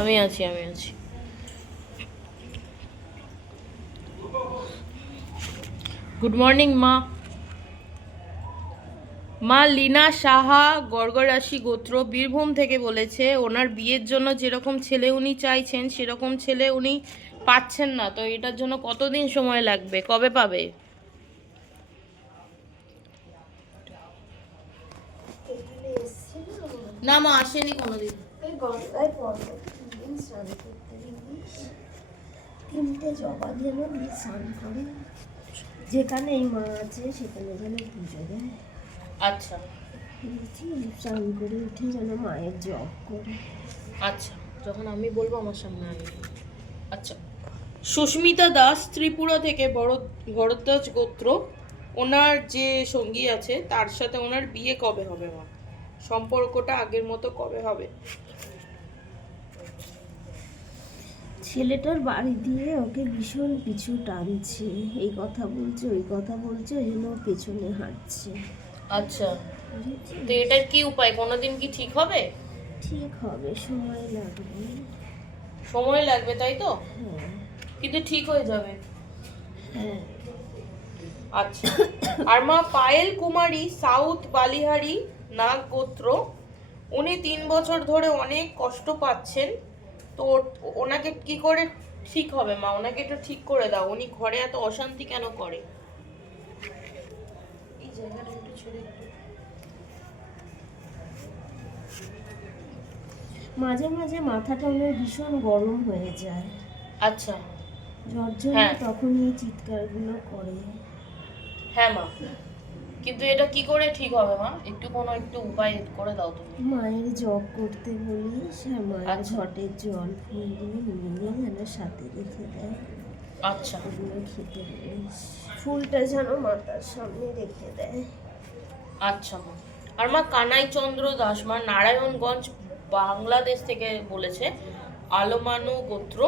আমি আছি good morning মা। মা লীনা সাহা গড়গড়াশি গোত্র বীরভূম থেকে বলেছে ওনার বিয়ের জন্য যেরকম ছেলে উনি চাইছেন সেরকম ছেলে উনি পাচ্ছেন না, তো এটার জন্য কতদিন সময় লাগবে, কবে পাবে? না মা আসেনি কোনোদিন। তিনটে জবা যেন স্নান করে, যেখানে এই মা আছে সেখানে যেন পুজো দেয়। আচ্ছা স্নান করে উঠে যেন মায়ের জপ করে। আচ্ছা, যখন আমি বলবো আমার সামনে আসবে। আচ্ছা, সুস্মিতা দাস ত্রিপুরা থেকে ভরদ্বাজ গোত্র, ওনার যে সঙ্গী আছে তার সাথে ওনার বিয়ে কবে হবে মা? সম্পর্কটা আগের মতো কবে হবে? ছেলেটার বাড়ি দিয়ে ওকে ভীষণ পিছু টানছে, এই কথা বলছে ওই কথা বলছে, ওই জন্য পেছনে হাঁটছে। আচ্ছা, তো এটার কি উপায়? কোনোদিন কি ঠিক হবে? ঠিক হবে, সময় লাগবে। সময় লাগবে তাই তো? হ্যাঁ কিন্তু ঠিক হয়ে যাবে। হ্যাঁ। আচ্ছা, আর মা পায়েল কুমারী সাউথ বালিহারি নাগ গোত্র, উনি 3 বছর ধরে অনেক কষ্ট পাচ্ছেন, তো ওনাকে কি করে ঠিক হবে মা? ওনাকে একটু ঠিক করে দাও, উনি ঘরে এত অশান্তি কেন করে? এই জায়গাটা একটু ছেড়ে একটু। মাঝে মাঝে মাথাটা ওনার ভীষণ গরম হয়ে যায়। আচ্ছা, জ্বর জন্য তখনই চিৎকারগুলো করে। হ্যাঁ মা, কিন্তু এটা কি করে ঠিক হবে মা? একটু উপায় করে দাও তুমি। মায়ের জপ করতে বলি, মায়ের ঘটের জল ফুলগুলো নিয়ে যেন সাথে রেখে দেয়। আচ্ছা, ওগুলো খেতে বলি, ফুলটা যেন মাতার সামনে রেখে দেয়। আচ্ছা মা। আর মা কানাই চন্দ্র দাস মা নারায়ণগঞ্জ বাংলাদেশ থেকে বলেছে, আলমানু গোত্র,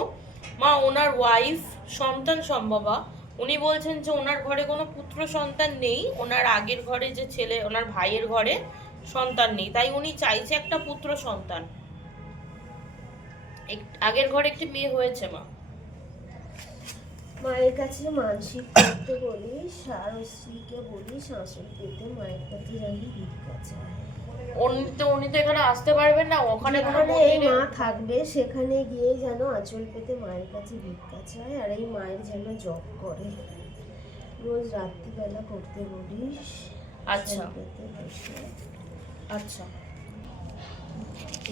মা ওনার ওয়াইফ সন্তান সম্ভবা, উনি বলছেন যে ওনার ঘরে কোনো পুত্র সন্তান নেই, ওনার আগের ঘরে যে ছেলে ওনার ভাইয়ের ঘরে সন্তান নেই, তাই উনি চাইছে একটা পুত্র সন্তান। আগের ঘরে একটি মেয়ে হয়েছে মা। মায়ের কাছে মানসিক করতে বলি, সারশ্রীকে বলি শাশুড়ি পেতে মায়ের কাছে জানি ভিক্ষা চায়। উনি তো এখানে আসতে পারবেন না, ওখানে এই মা থাকবে সেখানে গিয়ে যেন আঁচল পেতে মায়ের কাছে ভিক্ষা চায়, আর এই মায়ের যেন জপ করে, রোজ রাত্রিবেলা করতে বলি। আচ্ছা আচ্ছা।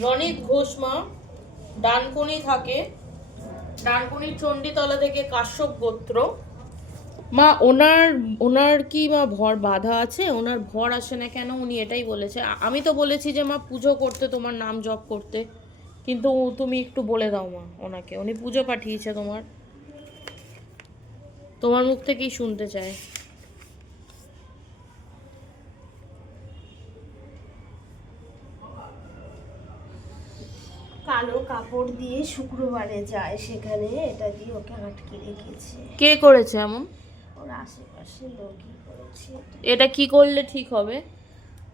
রনিত ঘোষ মা ডানকুনি থাকে, ডানকুনির চণ্ডীতলা থেকে কাশ্যপ গোত্র, মা ওনার কি মা ভর বাধা আছে? ওনার ভর আসে না কেন? উনি এটাই বলেছে। আমি তো বলেছি যে মা পুজো করতে, তোমার নাম জপ করতে, কিন্তু তুমি একটু বলে দাও মা ওনাকে, উনি পুজো পাঠিয়েছে তোমার মুখ থেকেই শুনতে চায়। কালো কাপড় দিয়ে শুক্রবারে যায়, সেখানে এটা দিয়ে ওকে আটকে রেখেছে। কে করেছে এমন? ওর আশেপাশে লোকই করেছে। এটা কি করলে ঠিক হবে?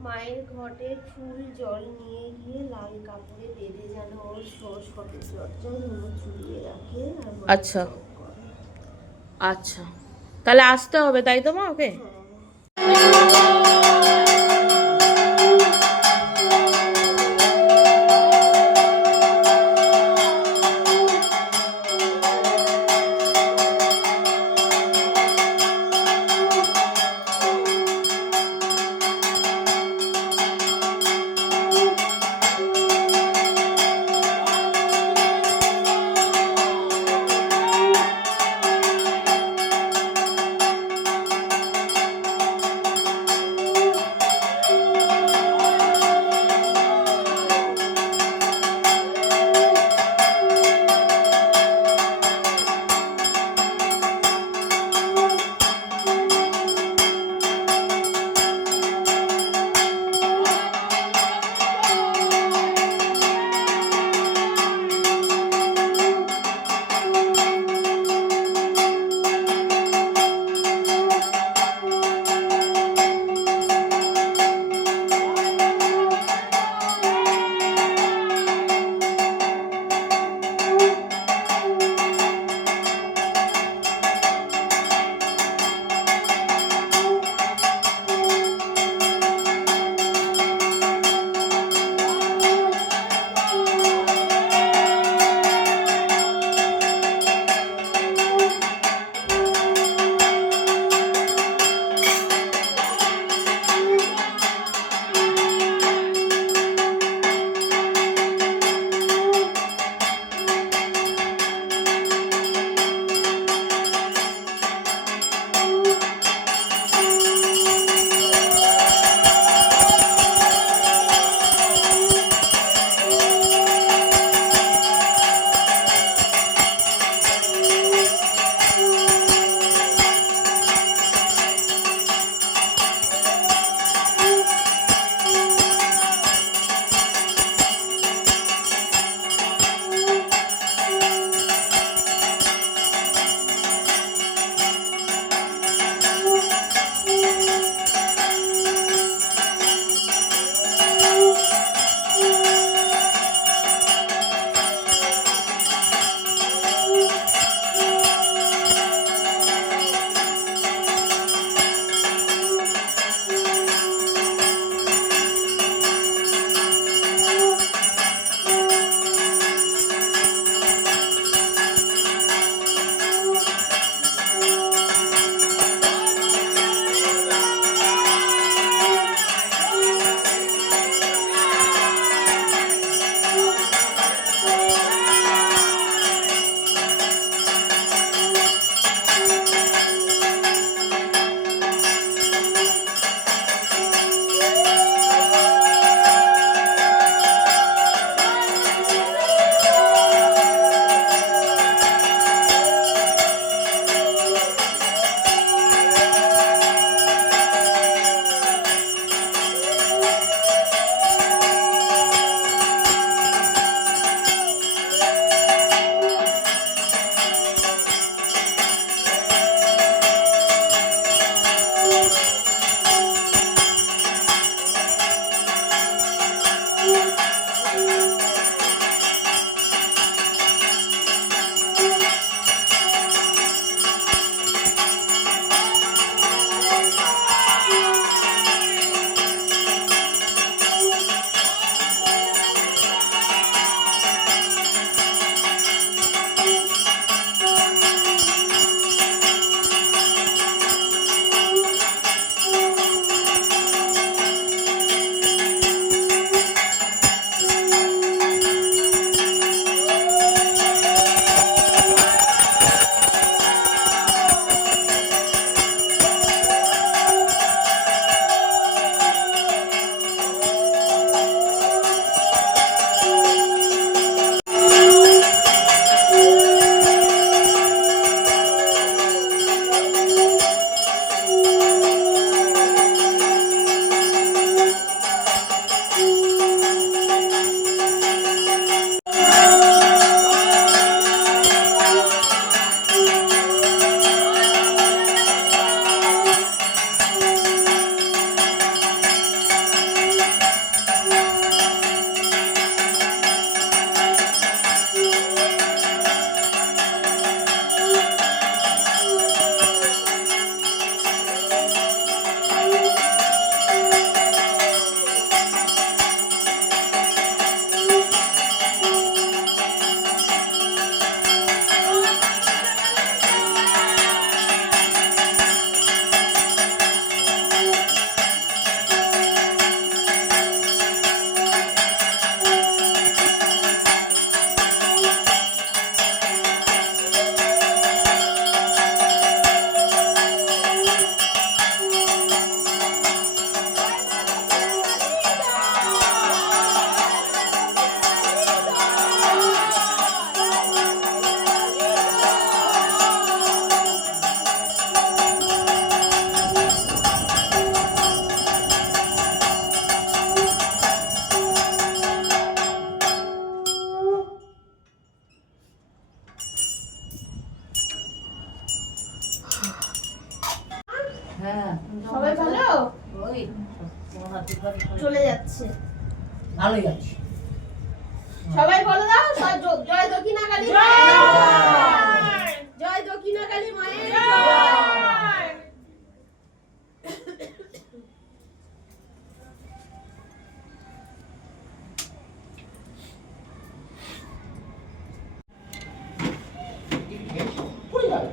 মায়ের ঘটে ফুল জল নিয়ে গিয়ে লাল কাপড়ে বেঁধে যেন ওর সরস্বতী চর্চা চুলিয়ে রাখে। আচ্ছা আচ্ছা, তাহলে আসতে হবে তাই তো মা ওকে? হ্যাঁ সবাই ভালো? ওই তোমার হাতে ধরে চলে যাচ্ছে। ভালোই আছে। সবাই বলে দাও জয় দক্ষিণাকালী মায়ের জয়। জয় দক্ষিণাকালী মায়ের জয়। পুড়ে যাবে।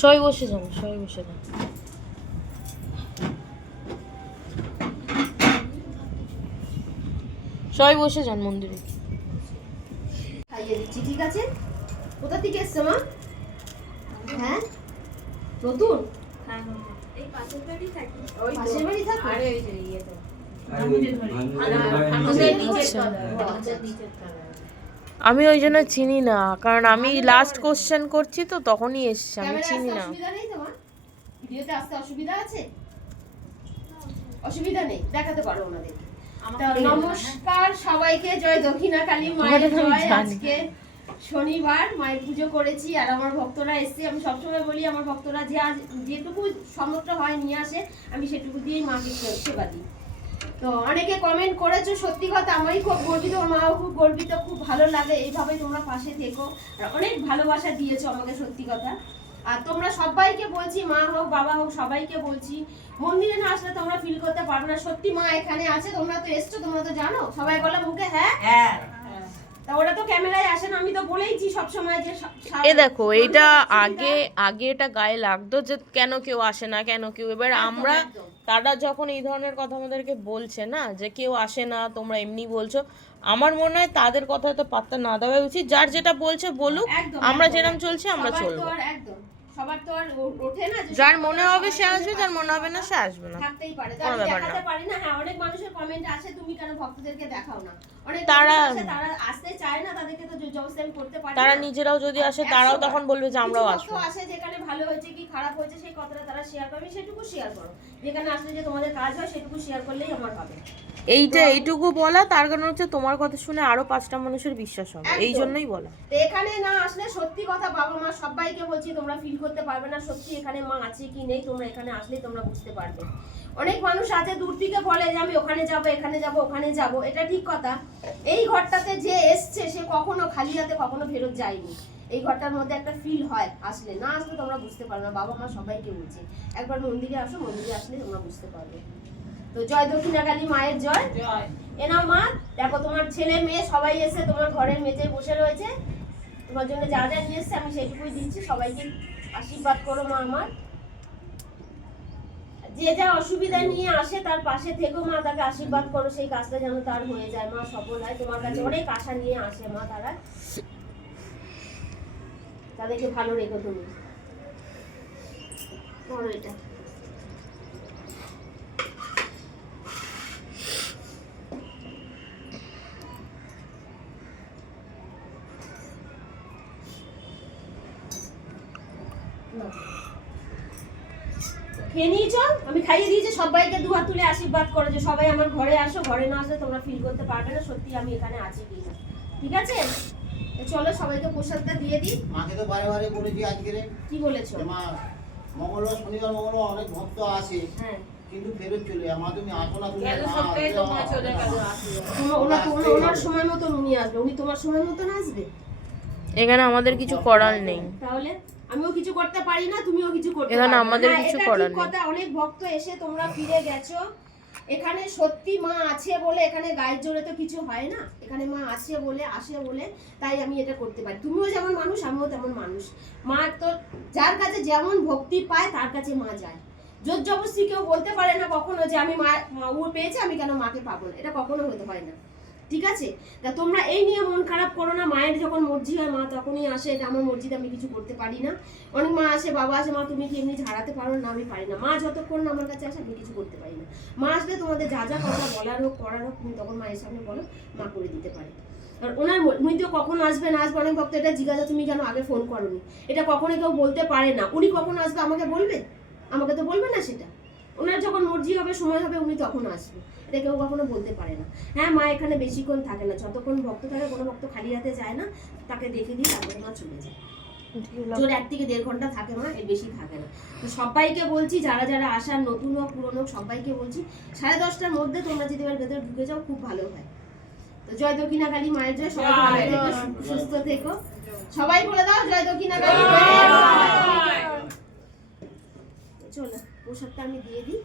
সবাই বসে যান, সবাই বসে যান। সবাই বসে যান মন্দিরে। খাইয়ে দিচ্ছি, ঠিক আছে? কোথা থেকে এসছো মা? হ্যাঁ নতুন পাশের বাড়ি থাকো? আমি ওই জন্য চিনি না, কারণ আমি লাস্ট কোশ্চেন করছি তো তখনই এসছি, আমি ক্যামেরায় চিনি আসতে না। অসুবিধা নেই তোমার? ভিডিওতে আসতে অসুবিধা আছে? অসুবিধা নেই, দেখাতে পারো ওনাদেরকে। তো নমস্কার সবাইকে, জয় দক্ষিণাকালী মায়ের জয়। আজকে শনিবার মায়ের পুজো করেছি আর আমার ভক্তরা এসেছে। আমি সবসময় বলি আমার ভক্তরা যেটুকু সমর্থ হয় নিয়ে আসে, আমি সেটুকু দিয়েই মাকে সেবা দিই। তো অনেকে কমেন্ট করেছো, সত্যি কথা আমি খুব গর্বিত, মাও খুব গর্বিত, খুব ভালো লাগে। এইভাবে তোমরা পাশে থেকো আর অনেক ভালোবাসা দিয়েছো আমাকে, সত্যি কথা। আর তোমরা সবাইকে বলছি, মা হোক বাবা হোক সবাইকে বলছি, মন্দিরে না আসলে তোমরা ফিল করতে পারবে না সত্যি মা এখানে আছে। তোমরা তো এসছো, তোমরা তো জানো, সবাই বলে মুখে হ্যাঁ হ্যাঁ তা ওরা তো ক্যামেরায় আসে না। আমি তো বলেইছি সব সময় যে এ দেখো, এটা আগে এটা গায়ে লাগতো যে কেন কেউ আসে না, কেন কেউ, এবার আমরা তারা যখন এই ধরনের কথা আমাদেরকে বলছে না যে কেউ আসে না, তোমরা এমনি বলছো, আমার মনে হয় তাদের কথা তো পাত্তা না দেওয়া উচিত। যার যেটা বলছে বলুক, একদম, আমরা একদম, যেরকম চলছি আমরা সবার তো চলবো। আর একদম সবার তো আর ওঠে না যে যার সব মনে কথা হবে সবাই সে বলতে আসবে, পারে যার না। মনে হবে না সে আসবে না। থাকতেই পারে, তো কোনো আমি ব্যাপার দেখাতে না। পারি না। হ্যাঁ, অনেক মানুষের কমেন্ট আসে তুমি কেন ভক্তদেরকে দেখাও না। অনেক তারা- মানুষ আছে, তারা আসতে চায় না, তাদেরকে তো জোর জবরদস্তি আমি করতে পারি তারা না। নিজেরাও যদি আসে তারাও তখন বলবে যে আমরাও কিছু আসবো। ভক্ত আসে যেখানে ভালো হয়েছে কি খারাপ হয়েছে সেই কথাটা তারা শেয়ার করে, আমি সেটুকু শেয়ার করো। যেখানে আসলে যে তোমাদের কাজ হয় সেটুকু শেয়ার করলেই আমার হবে। এইটুকু বলা, তার কারণ হচ্ছে তোমার কথা শুনে আরো 5টা মানুষের বিশ্বাস হবে, এই একদম। জন্যই বলা। তো এখানে না আসলে সত্যি কথা বাবা মা সবাইকে বলছি, তোমরা ফিল করতে পারবে না সত্যি এখানে মা আছে কি নেই। তোমরা এখানে আসলেই তোমরা বুঝতে পারবে। অনেক মানুষ আছে দূর থেকে বলে যে আমি ওখানে যাব, এখানে যাব, ওখানে যাব, এটা ঠিক কথা। এই ঘরটাতে যে এসছে সে কখনো খালি হাতে কখনো ফেরত যায়নি। এই ঘরটার মধ্যে একটা ফিল হয়, আসলে না আসলে তোমরা বুঝতে পারবে না। বাবা মা সবাইকে বলছি একবার মন্দিরে আসো, মন্দিরে আসলে তোমরা বুঝতে পারবে। তো জয় দক্ষিণাকালী মায়ের জয়। এনাও মা, দেখো তোমার ছেলে মেয়ে সবাই এসে তোমার ঘরের মেঝে বসে রয়েছে। তোমার জন্য যা যা নিয়ে এসছে আমি সেইটুকুই দিচ্ছি। সবাইকে আশীর্বাদ করো মা আমার। যে যা অসুবিধা নিয়ে আসে তার পাশে থেকো মা, তাকে আশীর্বাদ করো, সেই কাজটা যেন তার হয়ে যায় মা, সফল হয়। তোমার কাছে অনেক আশা নিয়ে আসে মা তারা, তাদেরকে ভালো রেখো তুমি। ধরো এটা। খেয়ে নিয়েছো? আমি খাইয়ে দিয়েছি সবাইকে। দুহাত তুলে আশীর্বাদ করো যে সবাই আমার ঘরে আসো। ঘরে না আসলে তোমরা ফিল করতে পারবে না সত্যি আমি এখানে আছি কিনা। ঠিক আছে, চলো সবাইকে প্রসাদটা দিয়ে দিই। মাকে তো বারে বারে বলেছি আজকে কি বলেছো? মা মঙ্গলবার শনিবার মঙ্গলবার অনেক ভক্ত আসে হ্যাঁ, কিন্তু ফেরত চলে যায়। মা তুমি আসো না, তুমি গেল না সপ্তাহে আসলে তো মা চলে গেল। ওনার সময় মতন উনি আসবে। উনি তোমার সময় মতন আসবে, এখানে আমাদের কিছু করার নেই। তাহলে আমিও কিছু করতে পারি না, তুমিও কিছু করতে এখানে পারবে না। আমাদের হ্যাঁ, কিছু এটা করার ঠিক নেই। কথা। অনেক ভক্ত এসে তোমরা ফিরে গেছো। এখানে সত্যি মা আছে বলে, এখানে গায়ের জোরে তো কিছু হয় না। এখানে মা আছে বলে, আসে বলে তাই আমি এটা করতে পারি। তুমিও যেমন মানুষ, আমিও তেমন মানুষ। মা তো যার কাছে যেমন ভক্তি পায় তার কাছে মা যায়। জোর জবরদস্তি কেউ বলতে পারে না কখনো যে আমি ও পেয়েছে আমি কেন মাকে পাবো না, এটা কখনো হতে পারে না। ঠিক আছে, তা তোমরা এই নিয়ে মন খারাপ করো না। মায়ের যখন মর্জি হয় মা তখনই আসে, এটা আমার মর্জিতে আমি কিছু করতে পারি না। অনেক মা আসে, বাবা আসে, মা তুমি কি এমনি ঝাড়াতে পারো না? আমি পারি না। মা যতক্ষণ না আমার কাছে আসে আমি কিছু করতে পারি না। মা আসলে তোমাদের যা যা কথা বলার হোক করার হোক তুমি তখন মায়ের সামনে বলো, মা করে দিতে পারে। আর ওনার মধ্যে কখন আসবে না আসবে অনেক ভক্ত এটা জিজ্ঞাসা তুমি কেন আগে ফোন করোনি, এটা কখনো কেউ বলতে পারে না। উনি কখন আসবে আমাকে বলবে? আমাকে তো বলবে না সেটা। ওনার যখন মর্জি হবে, সময় হবে, উনি তখন আসবে, এটা কেউ কখনো বলতে পারে না। হ্যাঁ, মা এখানে বেশিক্ষণ থাকে না, যতক্ষণ ভক্ত থাকে, কোনো ভক্ত খালি হাতে যায় না, তাকে দেখে দিয়ে তারপরে মা চলে যায়। জোর 1 থেকে 1.5 ঘন্টা থাকে মা, এর বেশি থাকে না। তো সবাইকে বলছি, যারা যারা আসার, নতুন হোক পুরনো হোক, সবাইকে বলছি 10:30টার মধ্যে তোমরা যদি এবার ভেতরে ঢুকে যাও খুব ভালো হয়। তো জয় দক্ষিণা কালী মায়ের জয়, সবাই ভালো থেকো, সুস্থ থেকো, সবাই বলে দাও জয় দক্ষিণা কালী মায়ের জয়। চলো প্রসাদটা আমি দিয়ে দিই।